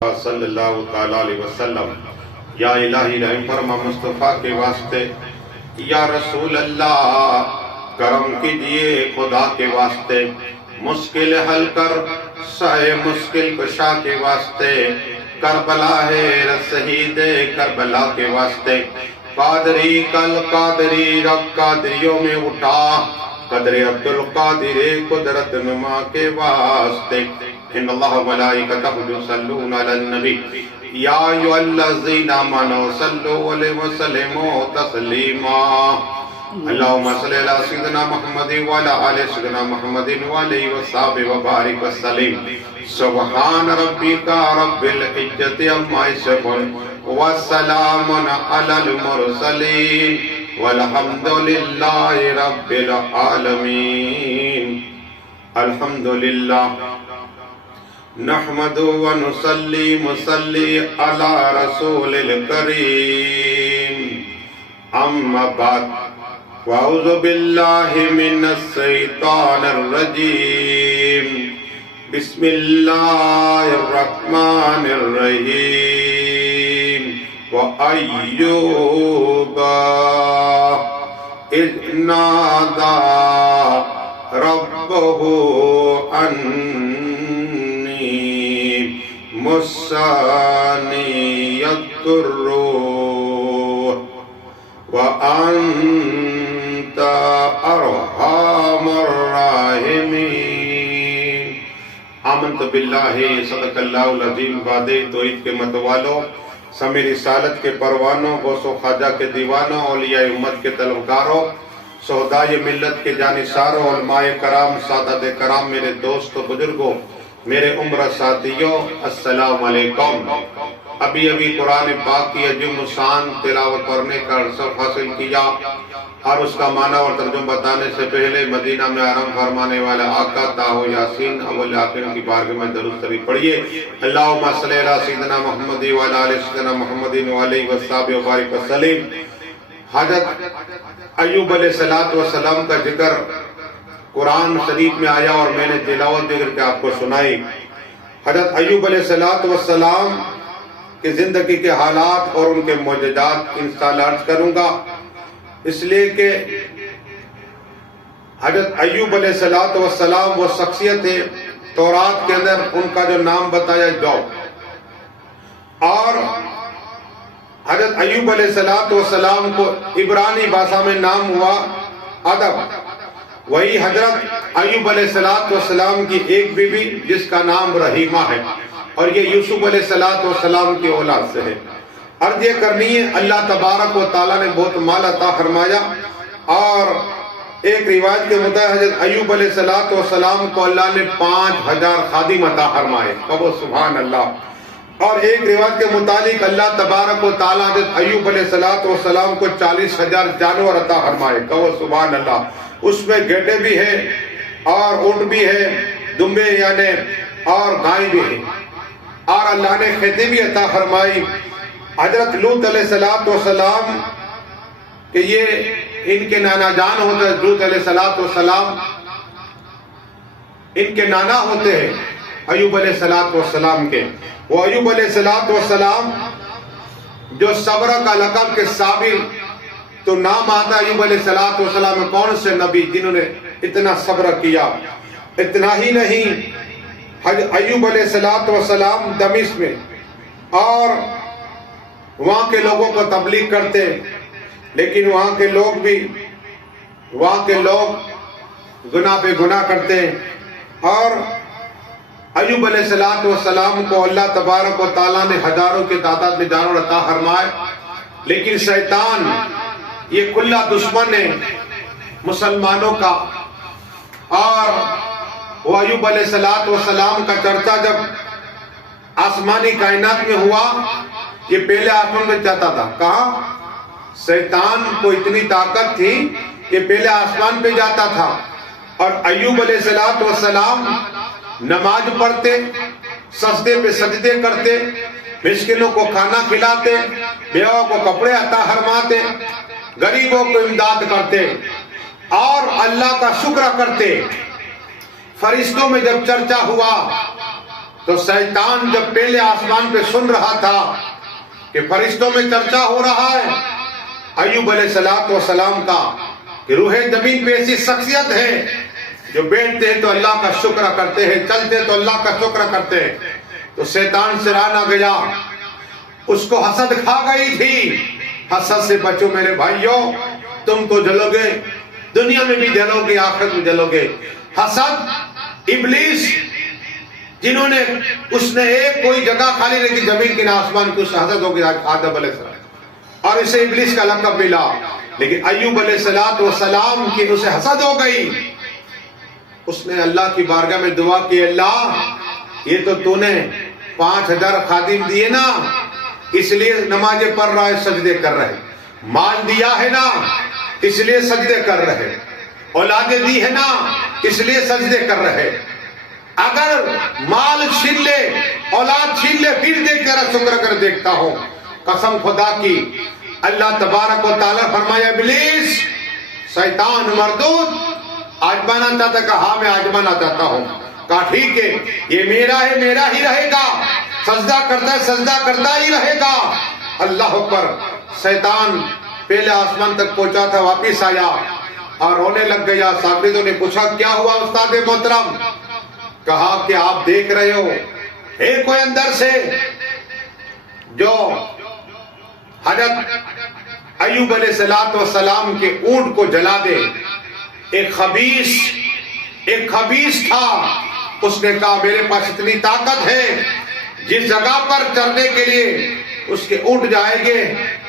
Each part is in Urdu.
صلی اللہ تعالیٰ علیہ وسلم، یا الہی رحم فرما مصطفیٰ کے واسطے، یا رسول اللہ کرم کیجئے خدا کے واسطے، مشکل حل کر سائے مشکل کشا کے واسطے، کربلا ہے شہید کربلا کے واسطے، قادری کل قادری رب قادریوں میں اٹھا، قدر عبدالقادر قدرت نما کے واسطے، ان اللہ ملائکتہ یصلون علی النبی یا ایھا الذین آمنوا صلوا علیہ وسلم تسلیما اللہم صلی علی سیدنا محمد وعلی آل سیدنا محمد وعلیہ وصحبہ وبارک وسلم سبحان ربک رب العزت عما یصفون وسلام علی المرسلین والحمدللہ رب العالمین۔ الحمدللہ نحمد و نصلی مسلی علی رسول الکریم، اما بعد واعوذ باللہ من الشیطان الرجیم، بسم اللہ الرحمن الرحیم۔ وَأَيُّوبَ إِذْ نَادَى رَبَّهُ مسني الضر وأنت أرحم الراحمين۔ آمنت باللہ صدق اللہ العظیم۔ وعدے توحید کے متوالوں، سمیع رسالت کے پروانوں، غوث و خواجہ کے دیوانوں، اولیاء امت کے طلبگاروں، سودائے ملت کے جانثاروں، علماء کرام، سادات کرام، میرے دوست و بزرگوں، میرے عمر ساتھیوں، السلام علیکم۔ ابھی قرآن پاک کی عظیم الشان تلاوت پڑھنے کا عرصہ حاصل کیا، اور اس کا معنی اور ترجمہ بتانے سے پہلے مدینہ میں آرام فرمانے والا آقا طاہو یاسین اول آخر کی بارگاہ میں درود شریف پڑھیے۔ اللہم صلی علی سیدنا محمد وعلی آل سیدنا محمد وعلیہ وصحبہ وبارک وسلم۔ حضرت ایوب علیہ السلام کا ذکر قرآن شریف میں آیا اور میں نے تلاوت دے کر کے آپ کو سنائی۔ حضرت ایوب علیہ السلام کی زندگی کے حالات اور ان کے معجزات انشاءاللہ عرض کروں گا، اس لیے کہ حضرت ایوب علیہ السلام وہ شخصیت ہے تورات کے اندر ان کا جو نام بتایا جاؤ، اور حضرت ایوب علیہ السلام کو عبرانی بھاشا میں نام ہوا ادب۔ وہی حضرت ایوب علیہ السلام کی ایک بیوی جس کا نام رحیمہ ہے، اور یہ یوسف علیہ السلام کی اولاد سے ہے۔ عرض یہ کرنی ہے، اللہ تبارک و تعالیٰ نے بہت مال عطا فرمایا، اور ایک روایت کے مطابق حضرت ایوب علیہ السلام کو اللہ نے 5000 خادم عطا فرمائے، کہو سبحان اللہ۔ اور ایک روایت کے مطابق اللہ تبارک و تعالیٰ حضرت ایوب علیہ السلام کو 40,000 جانور عطا فرمائے، کہو سبحان اللہ۔ اس میں گھیڑے بھی ہیں اور اونٹ بھی ہیں، دمبے یعنی اور گائے بھی ہیں، اور اللہ نے کھیتی بھی عطا فرمائی۔ حضرت لوط علیہ السلام کہ یہ ان کے نانا جان ہوتے ہیں، لوط علیہ السلام ان کے نانا ہوتے ہیں ایوب علیہ السلام کے۔ وہ ایوب علیہ السلام جو صبر کا لقب کے صابر تو نام آتا ہے ایوب علیہ السلام میں، کون سے نبی جنہوں نے اتنا صبر کیا۔ اتنا ہی نہیں، ایوب علیہ السلام دمشق میں اور وہاں کے لوگوں کو تبلیغ کرتے، لیکن وہاں کے لوگ گناہ پہ گناہ کرتے، اور ایوب علیہ السلام کو اللہ تبارک و تعالیٰ نے ہزاروں کے تعداد میں جانور عطا فرمائے، لیکن شیطان یہ کھلا دشمن ہے مسلمانوں کا۔ اور وہ ایوب علیہ السلام کا چرچا جب آسمانی کائنات میں ہوا، یہ پہلے آسمان میں چاہتا تھا، کہاں شیطان کو اتنی طاقت تھی کہ پہلے آسمان پہ جاتا تھا، اور ایوب علیہ السلام نماز پڑھتے، سجدے پہ سجدے کرتے، مسکینوں کو کھانا کھلاتے، بیوہ کو کپڑے عطا فرماتے، غریبوں کو امداد کرتے، اور اللہ کا شکر کرتے۔ فرشتوں میں جب چرچا ہوا تو شیطان جب پہلے آسمان پہ سن رہا تھا کہ فرشتوں میں چرچا ہو رہا ہے ایوب علیہ السلام کا کہ روح زمین پہ ایسی شخصیت ہے جو بیٹھتے ہیں تو اللہ کا شکر کرتے ہیں، چلتے تو اللہ کا شکر کرتے ہیں، تو شیطان سے رانا گیا، اس کو حسد کھا گئی تھی۔ حسد سے بچو میرے بھائیوں، تم تو جلو گے، دنیا میں بھی جلو گے، آخرت میں جلو گے۔ حسد ابلیس، جنہوں نے اس نے ایک کوئی جگہ خالی رکھی زمین کی نہ آسمان کی، اس سے حسد ہو گیا آدم علیہ السلام، اور اسے ابلیس کا لقب ملا۔ لیکن ایوب علیہ السلام کی اسے حسد ہو گئی، اس نے اللہ کی بارگاہ میں دعا کی، اللہ یہ تو نے 5000 خادم دیے نا، اس لیے نمازیں پڑھ رہا ہے، سجدے کر رہے، مال دیا ہے نا اس لیے سجدے کر رہے، اولادیں دی ہے نا اس لیے سجدے کر رہے، اگر مال چھین لے اولاد چھین لے پھر دیکھ تیرا شکر کر دیکھتا ہوں۔ قسم خدا کی، اللہ تبارک و تعالیٰ فرمایا ابلیس شیطان مردود آزمانا چاہتا، کہا ہاں میں آزمانا چاہتا ہوں، کہا ٹھیک ہے یہ میرا ہے، میرا ہی رہے گا، سجدہ کرتا ہے سجدہ کرتا ہی رہے گا۔ اللہ اکبر۔ شیطان پہلے آسمان تک پہنچا تھا، واپس آیا اور رونے لگ گیا۔ شاگردوں نے پوچھا کیا ہوا استاد محترم؟ کہا کہ آپ دیکھ رہے ہو ایک کوئی اندر سے جو حضرت ایوب علیہ السلام کے اونٹ کو جلا دے، ایک خبیث تھا، اس نے کہا میرے پاس اتنی طاقت ہے، جس جگہ پر چرنے کے لیے اس کے اونٹ جائیں گے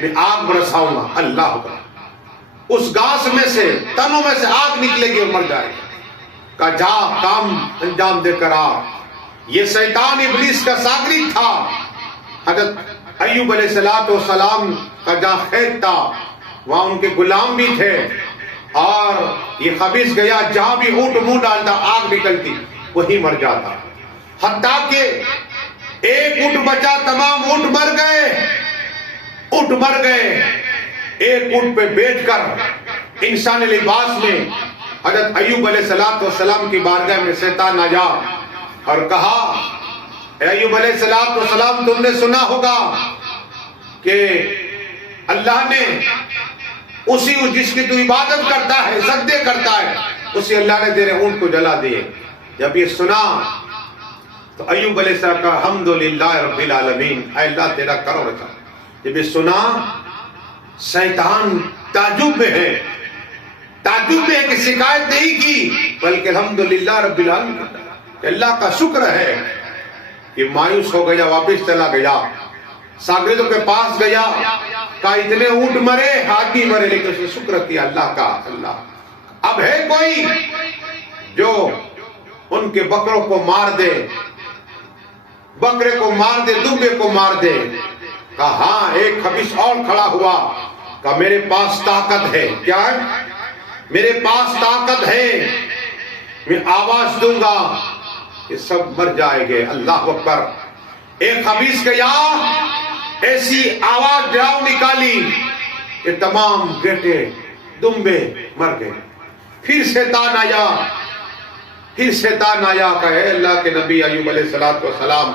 میں آگ برساؤں گا۔ اللہ اکبر۔ اس گھاس میں سے تنوں میں سے آگ نکلے گی اور مر جائے گا۔ کہا جا کام انجام دے کر آ۔ یہ شیطان ابلیس کا شاگرد تھا۔ حضرت ایوب علیہ السلام کا جہاں کھیت تھا وہاں ان کے غلام بھی تھے، اور یہ خبیث گیا جہاں بھی اونٹ منہ ڈالتا آگ نکلتی وہی مر جاتا، حتیٰ کہ ایک اونٹ بچا، تمام اونٹ مر گئے۔ اونٹ مر گئے، ایک اونٹ پہ بیٹھ کر انسانی لباس میں حضرت ایوب علیہ السلام کی بارگاہ میں شیطان آیا اور کہا اے ایوب علیہ السلام تم نے سنا ہوگا کہ اللہ نے اسی جس کی تو عبادت کرتا ہے سجدے کرتا ہے اسی اللہ نے تیرے اونٹ کو جلا دیے۔ جب یہ سنا تو ایوب علیہ السلام کا الحمدللہ رب العالمین، اے اللہ تیرا کرم رکھا۔ جب یہ سنا شیطان تعجب میں ہے، تعجب میں ہے کہ شکایت نہیں کی بلکہ الحمدللہ رب العالمین، اللہ کا شکر ہے۔ یہ مایوس ہو گیا، واپس چلا گیا، شاگردوں کے پاس گیا، کہا اتنے اونٹ مرے ہاتھی مرے، لیکن اس نے شکر کیا اللہ کا۔ اللہ اب ہے کوئی جو ان کے بکروں کو مار دے، بکرے کو مار دے، دمبے کو مار دے؟ کہا ہاں، ایک خبیث اور کھڑا ہوا، کہا میرے پاس طاقت ہے۔ کیا ہے؟ میرے پاس طاقت ہے، میں آواز دوں گا کہ سب مر جائے گے۔ اللہ اکبر۔ ایک خبیث گیا، ایسی آواز ڈراؤ نکالی کہ تمام بیٹے دمبے مر گئے۔ پھر شیطان آیا کہ اے اللہ کے نبی ایوب علیہ السلام،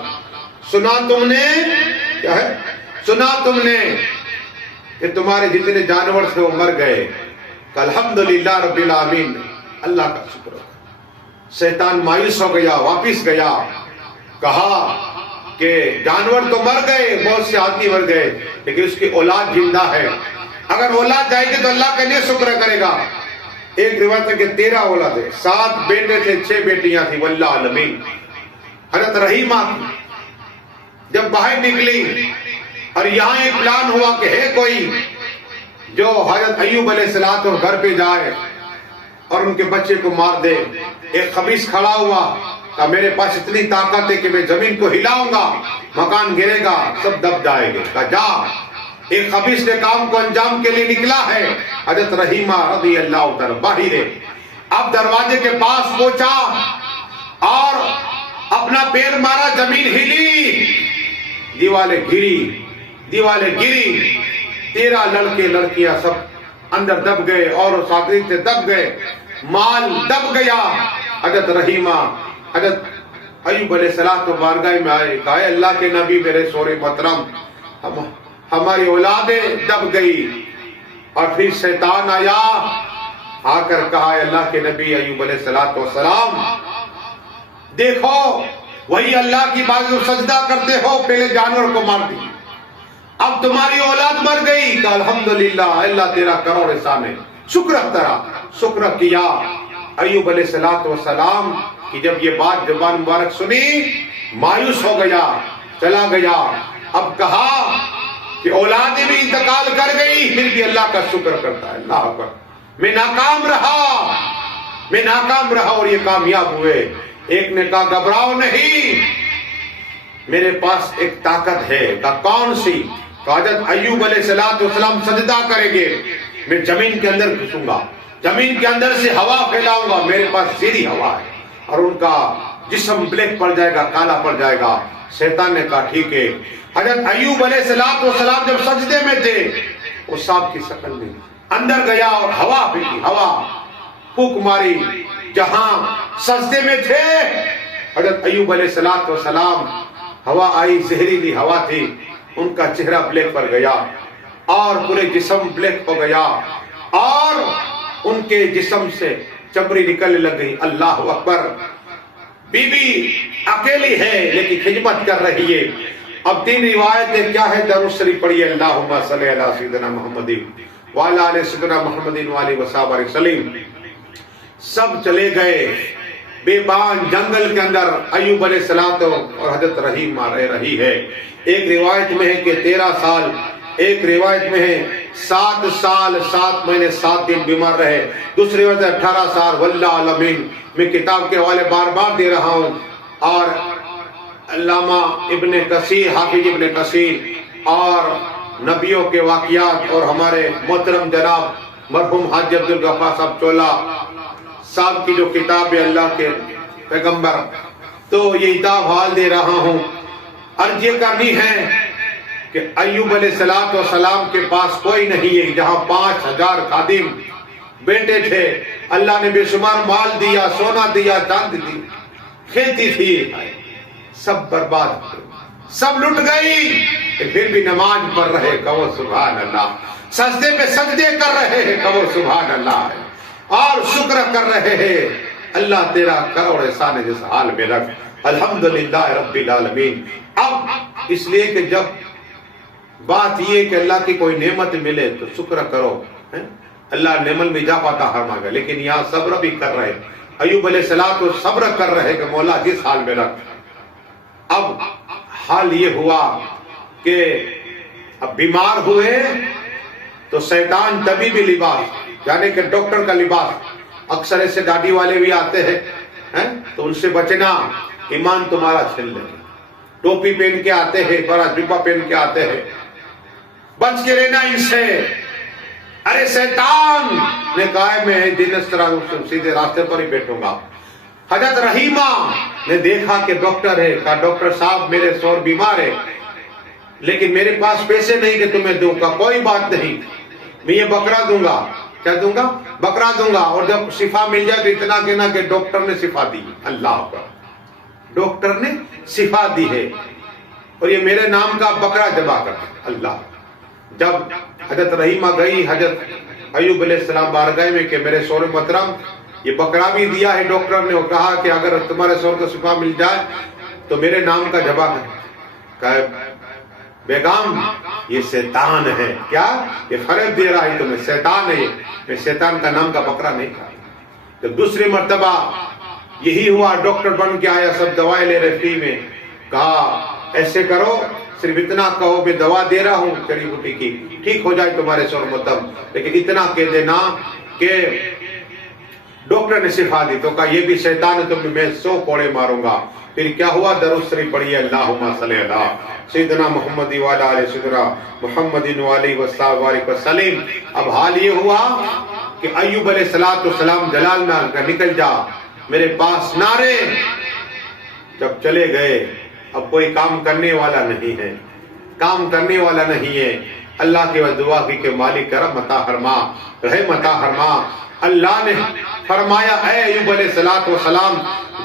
سنا تم نے کیا ہے؟ سنا تم نے کہ تمہارے جتنے جانور تھے وہ مر گئے؟ کہ الحمدللہ رب العالمین، اللہ کا شکر۔ شیطان مایوس ہو گیا، واپس گیا، کہا کہ جانور تو مر گئے، بہت سے آدمی مر گئے، لیکن اس کی اولاد زندہ ہے، اگر اولاد جائے گی تو اللہ کا نہیں شکر کرے گا۔ ایک روایت ہے کہ 13 اولاد ہے، 7 بیٹے تھے، 6 بیٹیاں تھیں، واللہ عالمین۔ حضرت رحیمہ جب باہر نکلی اور یہاں ایک پلان ہوا کہ ہے کوئی جو حضرت ایوب علیہ السلام گھر پہ جائے اور ان کے بچے کو مار دے۔ ایک خبیث کھڑا ہوا، کہا میرے پاس اتنی طاقت ہے کہ میں زمین کو ہلاؤں گا، مکان گرے گا، سب دب جائے گے۔ کہا جا۔ ایک خبیث نے کام کو انجام کے لیے نکلا ہے۔ حضرت رحیمہ رضی اللہ تعالی باہر ہے، اب دروازے کے پاس پہنچا اور اپنا پیر مارا، زمین ہلی، دیوالیں گری، 13 لڑکے لڑکیاں سب اندر دب گئے اور شاگرد سے دب گئے، مال دب گیا۔ حضرت رحیمہ، حضرت ایوب علیہ السلام تو بارگاہ میں آئے، کہا اللہ کے نبی میرے سور محترم ہماری اولادیں دب گئی، اور پھر شیطان آیا، آ کر کہا اللہ کے نبی ایوب علیہ السلام دیکھو وہی اللہ کی بات جو سجدہ کرتے ہو پہلے جانور کو مار دی، اب تمہاری اولاد مر گئی، کہ الحمدللہ اللہ تیرا کروڑ احسان ہے، شکر کیا۔ ایوب علیہ السلام کی جب یہ بات زبان مبارک سنی، مایوس ہو گیا، چلا گیا، اب کہا کہ اولادیں بھی انتقال کر گئی پھر بھی اللہ کا شکر کرتا ہے، اللہ اکبر، میں ناکام رہا اور یہ کامیاب ہوئے۔ ایک نے کہا گھبراؤ نہیں، میرے پاس ایک طاقت ہے، کہا کون سی؟ حضرت ایوب علیہ السلام سجدہ کریں گے، میں زمین کے اندر گھسوں گا، زمین کے اندر سے ہوا پھیلاؤں گا، میرے پاس سیدھی ہوا ہے، اور ان کا جسم بلیک پڑ جائے گا، کالا پڑ جائے گا۔ شیطان نے کہا ٹھیک ہے۔ حضرت ایوب علیہ السلام جب سجدے میں تھے، وہ سانپ کی شکل میں اندر گیا اور ہوا پھینکی، ہوا پھونک ماری، جہاں سجدے میں تھے حضرت ایوب علیہ السلام، ہوا آئی، زہریلی ہوا تھی، ان کا چہرہ بلیک پڑ گیا اور پورے جسم بلیک ہو گیا، اور ان کے جسم سے چمڑی نکلنے لگ گئی۔ اللہ اکبر، بی بی اکیلی ہے لیکن خدمت کر رہی ہے۔ اب تین روایتیں کیا ہے، درود شریف پڑھیے، اللہم صلی علی سیدنا محمد وعلی آل سیدنا محمد وعلی وصحبہ وسلم۔ سب چلے گئے بیابان جنگل کے اندر، ایوب علیہ السلام اور حضرت رحیم رہی ہے۔ ایک روایت میں ہے کہ 13 سال، ایک روایت میں ہے 7 سال 7 مہینے 7 دن بیمار رہے، دوسری روایت 18 سال، واللہ علمین۔ میں کتاب کے حوالے بار بار دے رہا ہوں، اور علامہ ابن کثیر، حافظ ابن کثیر، اور نبیوں کے واقعات، اور ہمارے محترم جناب مرحوم حاجی عبدالغفار صاحب چولا صاحب کی جو کتاب ہے اللہ کے پیغمبر، تو یہ کتاب حوالے دے رہا ہوں۔ عرض یہ کرنی ہے کہ ایوب علیہ السلام کے پاس کوئی نہیں ہے، جہاں 5000 خادم بیٹے تھے، اللہ نے بے شمار مال دیا، سونا دیا، چاندی دی، کھیتی تھی، سب برباد، سب لٹ گئی، پھر بھی نماز پڑھ رہے، کہو سبحان اللہ، سجدے پہ سجدے کر رہے ہیں، کہو سبحان اللہ، اور شکر کر رہے ہیں۔ اللہ تیرا کروڑ احسان ہے جس حال میں رکھ، الحمدللہ رب العالمین۔ اب اس لیے کہ جب بات یہ کہ اللہ کی کوئی نعمت ملے تو شکر کرو، اللہ نعمت میں جا پاتا ہر مانگا، لیکن یہاں صبر بھی کر رہے، ایوب علیہ السلام تو صبر کر رہے کہ مولا جس حال میں رکھ۔ اب حال یہ ہوا کہ اب بیمار ہوئے تو شیطان طبیبی لباس، یعنی کہ ڈاکٹر کا لباس، اکثر ایسے داڑھی والے بھی آتے ہیں تو ان سے بچنا، ایمان تمہارا چھن لے، ٹوپی پہن کے آتے ہیں، بڑا جبہ پہن کے آتے ہیں، بچ کے رہنا ان سے۔ ارے شیطان نے کہا میں دن اس طرح سیدھے راستے پر ہی بیٹھوں گا۔ حضرت رحیمہ نے دیکھا کہ ڈاکٹر ہے، کہا ڈاکٹر صاحب میرے شوہر بیمار ہے، لیکن میرے پاس پیسے نہیں کہ تمہیں دوں گا، کوئی بات نہیں، میں یہ بکرا دوں گا۔ کیا دوں گا؟ بکرا دوں گا، اور جب شفا مل جائے تو اتنا کہنا کہ ڈاکٹر نے شفا دی۔ اللہ پر ڈاکٹر نے شفا دی ہے، اور یہ میرے نام کا بکرا ذبح کر۔ اللہ، جب حضرت رحیمہ گئی حضرت ایوب علیہ السلام بارگاہ میں کہ میرے شوہر محترم یہ بکرا بھی دیا ہے ڈاکٹر نے، اور کہا کہ اگر تمہارے شوہر کو شفا مل جائے تو میرے نام کا ذبح کر۔ کہا بیگم یہ شیطان ہے، کیا یہ فریب دے رہا ہے تمہیں، شیطان ہے، میں شیطان کا نام کا بکرا نہیں کھایا۔ جب دوسری مرتبہ یہی ہوا، ڈاکٹر بن کے آیا، سب دوائیں لے رہے فری میں، کہا ایسے کرو، صرف اتنا کہو میں دوا دے رہا ہوں جڑی بوٹی کی، ٹھیک ہو جائے تمہارے شوہر محترم، لیکن اتنا کہہ دینا کہ ڈاکٹر نے شفا دی۔ تو کہا یہ بھی شیطان ہے، تمہیں میں 100 کوڑے ماروں گا۔ پھر کیا ہوا؟ درود شریف پڑھیے، اللہم صلی علی سیدنا محمد وعلی آل سیدنا محمد وعلی وصحبہ وسلم۔ اب حال یہ ہوا کہ ایوب علیہ السلام جلال میں نکل جا میرے پاس نعرے، جب چلے گئے اب کوئی کام کرنے والا نہیں ہے، کام کرنے والا نہیں ہے۔ اللہ کے دعا کی کہ مالک کرم عطا فرما، رحم عطا فرما۔ اللہ نے فرمایا اے ایوب علیہ السلام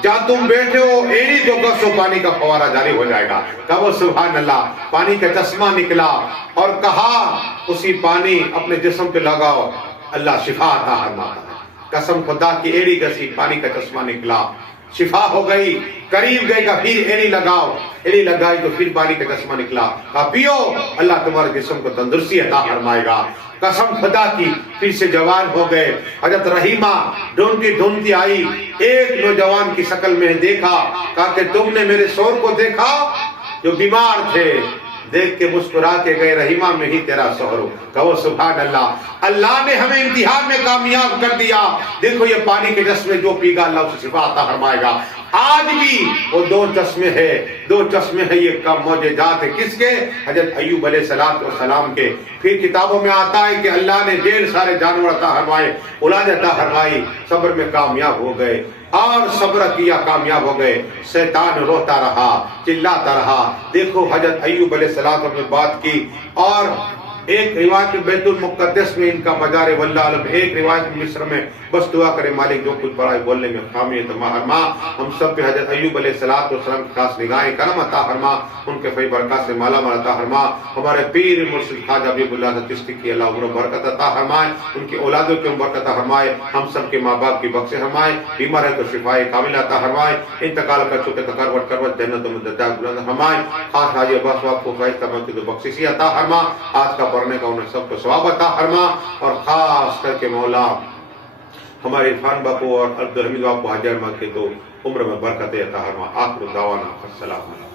جہاں تم بیٹھے ہو ایڑی کو کسو پانی کا فوارہ جاری ہو جائے گا. کہو سبحان اللہ. پانی کا چشمہ نکلا اور کہا اسی پانی اپنے جسم پہ لگاؤ, اللہ شفا عطا فرماتا ہے. قسم خدا کی ایڑی گسی, پانی کا چشمہ نکلا, شفا ہو گئی. قریب گئے کہ پھر ایڑی لگاؤ, ایڑی لگائی تو پھر پانی کا چشمہ نکلا, کہا پیو, اللہ تمہارے جسم کو تندرستی عطا فرمائے گا. قسم خدا کی پھر سے جوان ہو گئے. حضرت رحیمہ ڈھونڈتی ڈھونڈتی آئی, ایک نوجوان کی شکل میں دیکھا, کہا کہ تم نے میرے شوہر کو دیکھا جو بیمار تھے. دیکھ کے مسکرا کے گئے, رحیمہ میں ہی تیرا شوہر ہو. کہو سبحان اللہ. اللہ نے ہمیں امتحان میں کامیاب کر دیا. دیکھو یہ پانی کے چشمے جو پی گا اللہ اسے شفا عطا فرمائے گا. آج بھی وہ دو چشمے ہیں یہ کم معجزات ہے. کس کے؟ حضرت ایوب علیہ السلام کے. پھر کتابوں میں آتا ہے کہ اللہ نے ڈھیر سارے جانور عطا فرمائے, اولاد عطا فرمائی, صبر میں کامیاب ہو گئے اور صبر کیا کامیاب ہو گئے. شیطان روتا رہا, چلاتا رہا. دیکھو حضرت ایوب علیہ السلام نے بات کی. اور ایک روایت میں بیت المقدس میں ان کا مزار ہے واللہ علم, ایک روایت میں مصر میں. بس دعا کرے مالک جو کچھ پڑھا ہے بولنے میں خامی ہے تو فرما. ہم سب پہ حضرت ایوب علیہ السلام کی خاص نگاہیں کرم عطا فرما, ان کے فیض برکات سے مالا مال عطا فرما. ہمارے پیر مرشد خواجہ حبیب اللہ چشتی کی اللہ عمر و برکت عطا فرمائے, ان کی اولادوں کی برکت عطا فرمائے, ہم سب کے ماں باپ کی بخش فرمائے, بیمار ہے تو شفائے کامل عطا فرمائے, انتقال کر چکے تو کروٹ جنت میں درجات بلند فرمائے. خاص حاجی عباس صاحب کو فائز تمام کی بخششی عطا فرما, آج کا پڑھنے کا انہیں سب کو ثواب عطا فرما. اور خاص کر کے مولا ہمارے عرفان باپو اور عبدالحمید باپو حاجی احمد کے تو عمر میں برکت عطا فرما. آخر دعوانا السلام علیکم.